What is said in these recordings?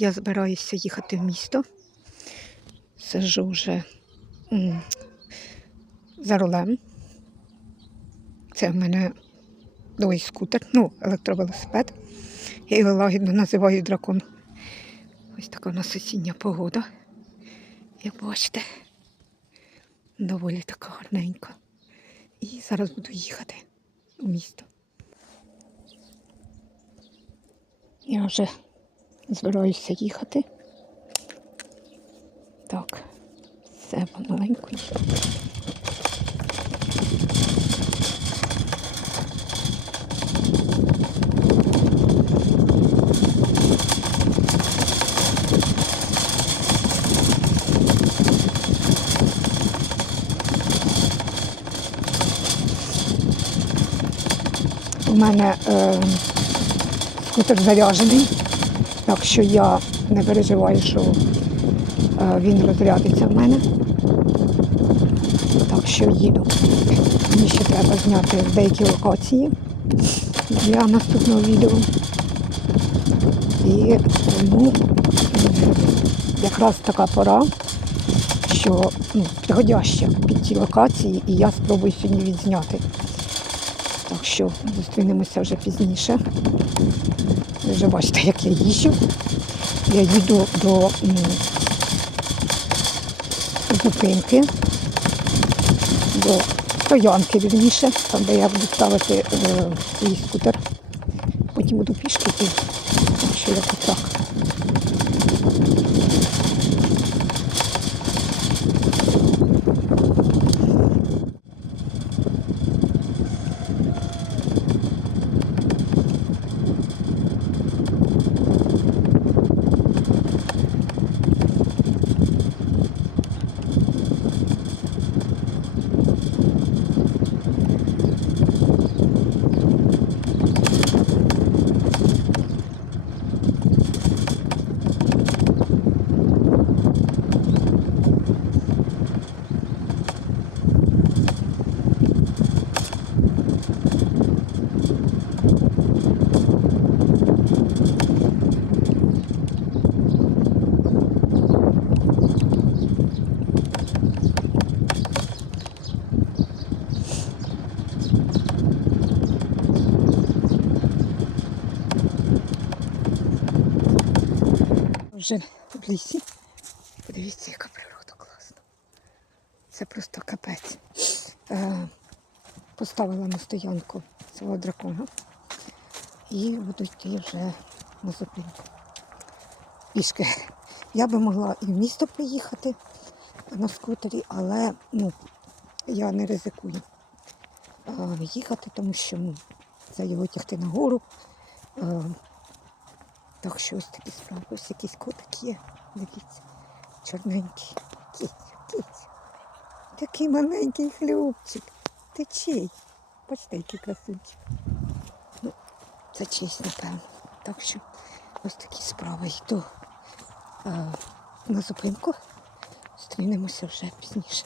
Я збираюся їхати в місто. Сижу вже за рулем. Це в мене новий скутер, ну, електровелосипед. Я його лагідно називаю дракон. Ось така у нас осіння погода. Як бачите, доволі така гарненька. І зараз буду їхати у місто. Я вже збираюся їхати. Так, все помаленьку. У мене е, скутер заряджений, так що я не переживаю, що е, він розрядиться в мене. Так що їду. Мені ще треба зняти деякі локації для наступного відео. І тому якраз така пора, що ну, підходяща під ті локації, і я спробую сьогодні відзняти. Так що зустрінемося вже пізніше. Ви вже бачите, як я їжджу. Я їду до зупинки, до стоянки, вірніше, там, де я буду ставити е, свій скутер. Потім буду пішки йти. Так що якось так. Вже в лісі. Подивіться, яка природа класна. Це просто капець. Е, поставила на стоянку свого дракона і буду йти вже на зупинку. Пішки. Я би могла і в місто приїхати на скутері, але ну, я не ризикую е, їхати, тому що ну, це його тягти нагору. Е, так що ось такі справи. Ось якийсь котик є. Дивіться. Чорненький. Кіць, кіць. Такий маленький хлюпчик. Ти чий? Бачите, який красунчик. Ну, це честь, напевно. Так що ось такі справи. Йду е, на зупинку. Зустрінемося вже пізніше.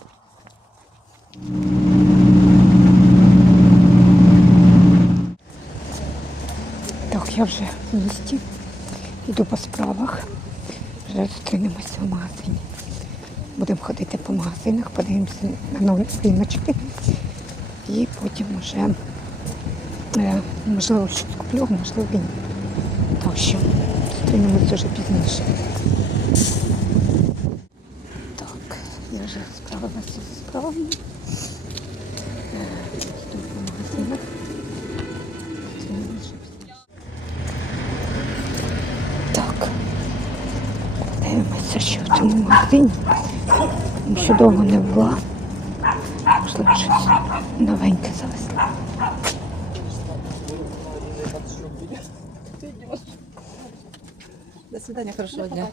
Так, я вже в місті. Йду по справах. Вже зустрінемося в магазині. Будемо ходити по магазинах, подивимося на нові риночки. І потім вже, е, можливо, щось куплю, можливо, ні. Так що зустрінемося вже пізніше. Тому що довго не була. Можливо, щось новеньке завезла. До свидания, хорошего дня.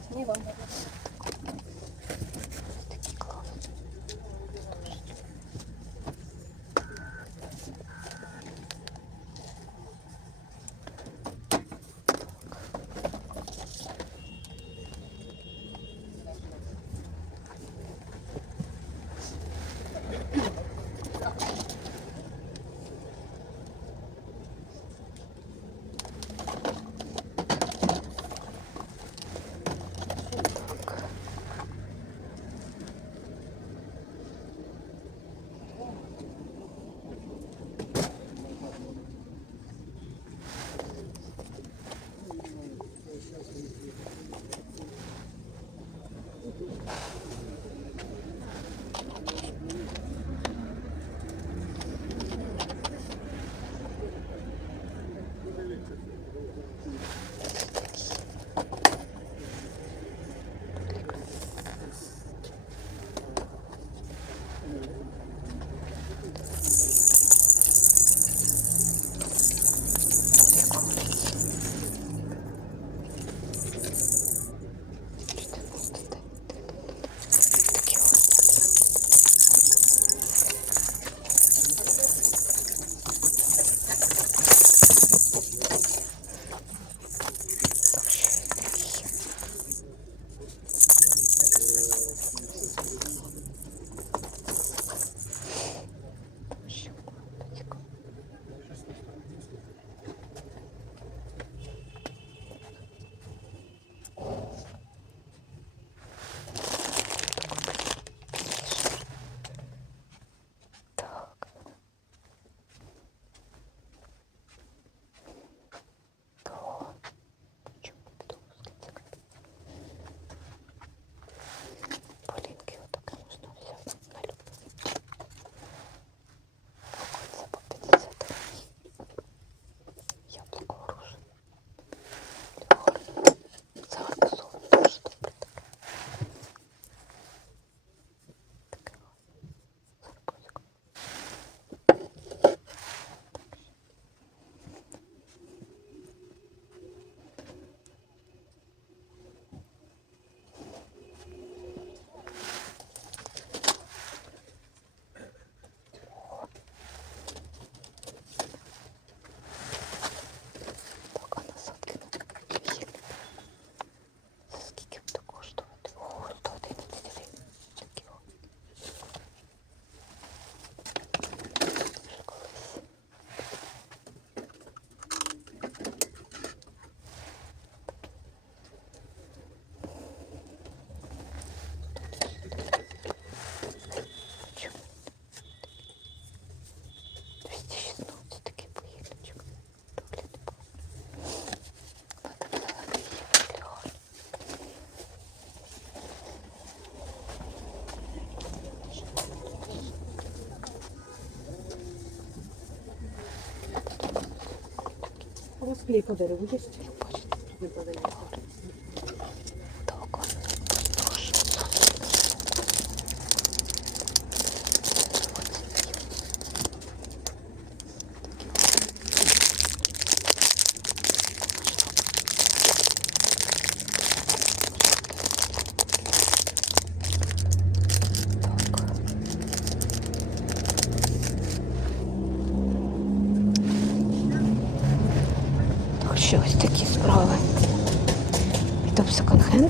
Я по дереву їсть. Не подається. що ось такі справи. Піду в секонд-хенд.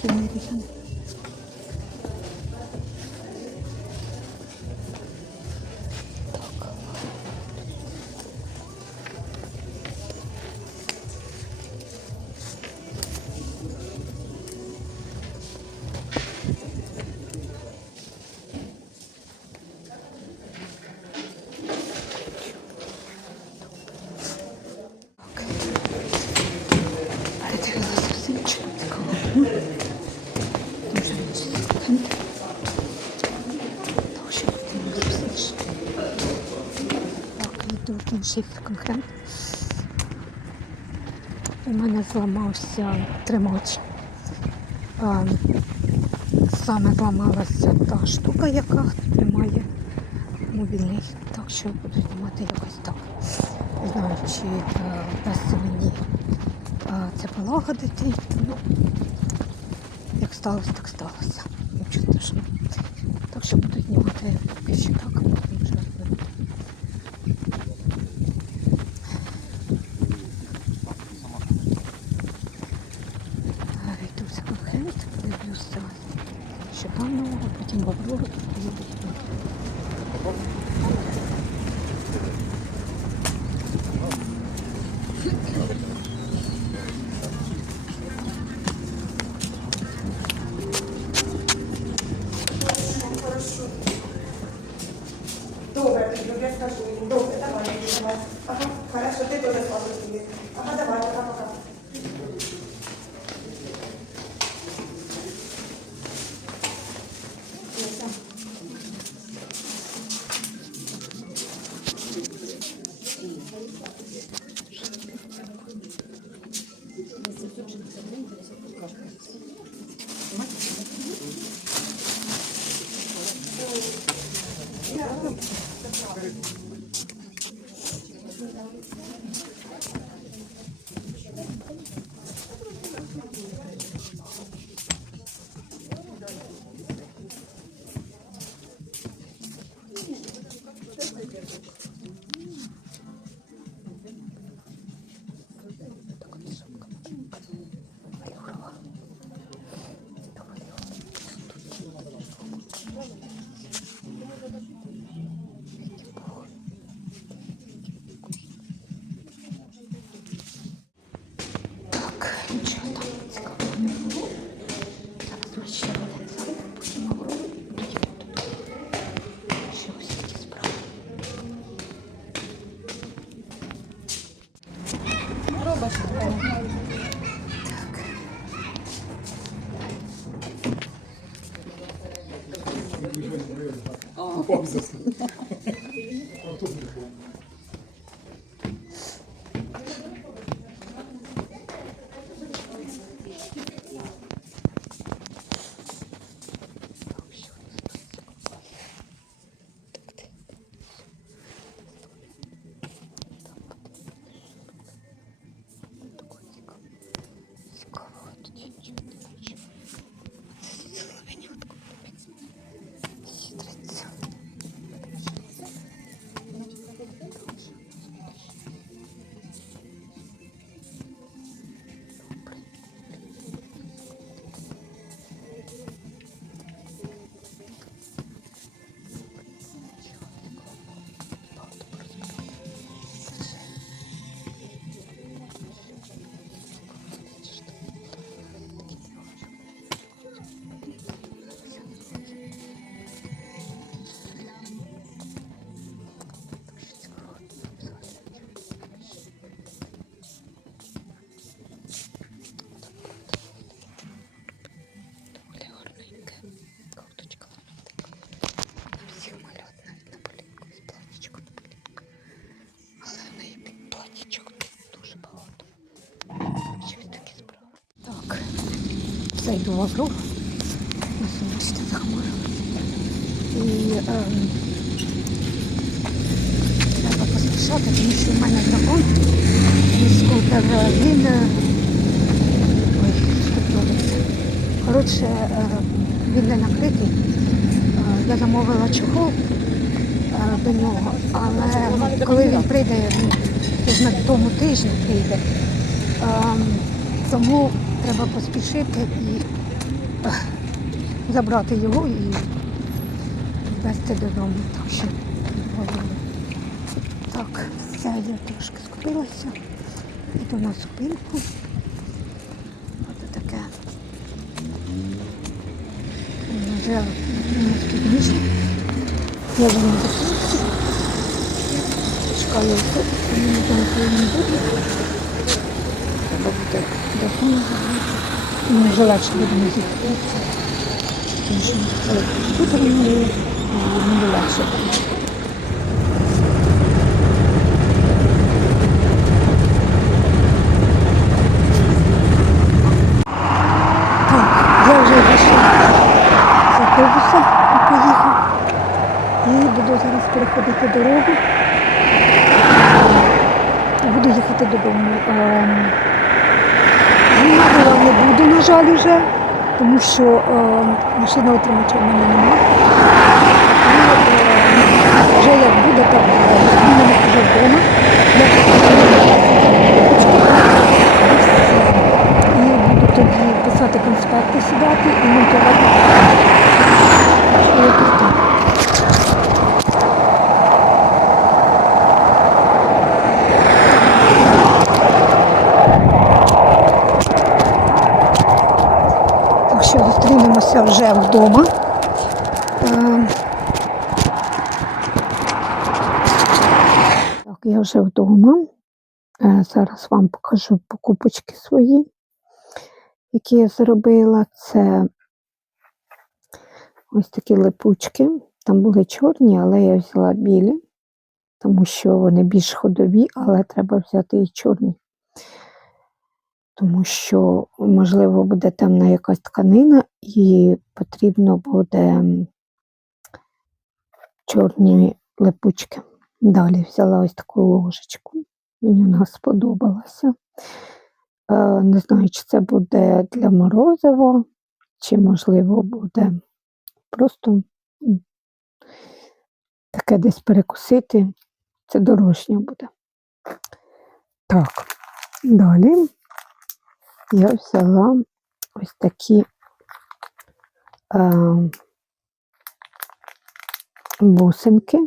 그러면이 렇. Перший секонд-хенд. У мене зламався тримач. Саме зламалася та штука, яка тримає мобільний. Так що буду знімати якось так. Не знаю, чи е, вдасться мені е, це полагодити. Ну, як сталося, так сталося. Нічого страшного. Так що буду знімати поки що так, Цікавого зайду в Аврору. Бачите захмарилося. І ем, треба поспішати, тому що в мене дракон скутер, він ой, робиться. Коротше, е, він не накритий. Е, Я замовила чохол е, до нього, але коли він прийде, він на тому тижні прийде. Ем, Тому треба поспішити і забрати його і везти додому. Так що. Так, все, я трошки скупилася. Іду на зупинку. Ось таке. Вже спідніше. Я вже на зупинці. Чекаю автобус, мені там не буде. Треба буде. Мені вже легше буде не іншим електрокутером і буде легше. Так, я вже вийшла з автобуса і поїхав. І буду зараз переходити дорогу. Буду їхати додому. Ем, Їхала не буду, на жаль, вже тому що ем, машина отримача в мене немає. І е, вже як буде, так буде. Зустрінемося вже вдома. Я і буду тоді писати конспекти, сідати і монтувати. Що якось так. Так що зустрінемося вже вдома. Е, Так, я вже вдома. Е, Зараз вам покажу покупочки свої, які я зробила. Це ось такі липучки. Там були чорні, але я взяла білі, тому що вони більш ходові, але треба взяти і чорні. Тому що, можливо, буде темна якась тканина, і потрібно буде чорні липучки. Далі взяла ось таку ложечку. Мені вона сподобалася. Е, Не знаю, чи це буде для морозива, чи, можливо, буде просто таке десь перекусити. Це дорожнє буде. Так, далі я взяла ось такі е, бусинки.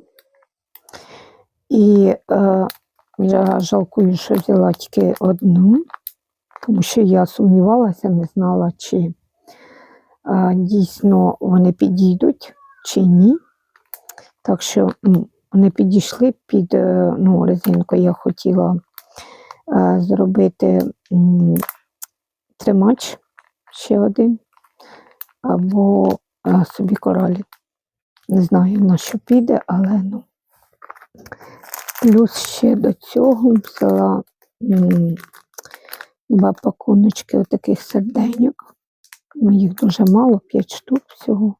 І е, я жалкую, що взяла тільки одну, тому що я сумнівалася, не знала, чи е, дійсно вони підійдуть чи ні. Так що ну, вони підійшли під е, ну, резинку. Я хотіла е, зробити м, тримач ще один, або е, собі коралі. Не знаю, на що піде, але ну. Плюс ще до цього взяла два пакуночки отаких серденьок. Ну, їх дуже мало, 5 штук всього.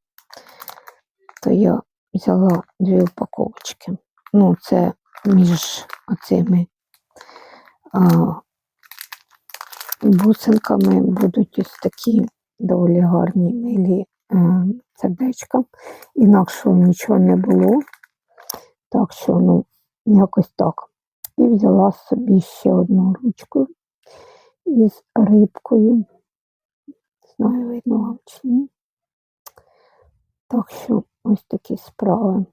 То я взяла дві упаковочки. Ну, це між оцими а, бусинками будуть ось такі доволі гарні милі е, сердечка. Інакшого нічого не було. Так що, ну, якось так. І взяла собі ще одну ручку із рибкою. Знаю, видно вам чи ні. Так що ось такі справи.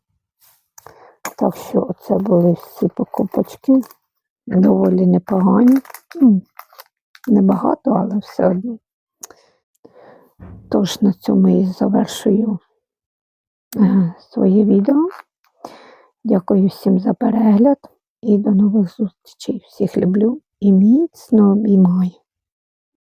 Так що це були всі покупочки. Доволі непогані. Ну, небагато, але все одно. Тож на цьому і завершую е, своє відео. Дякую всім за перегляд і до нових зустрічей. Всіх люблю і міцно обіймаю.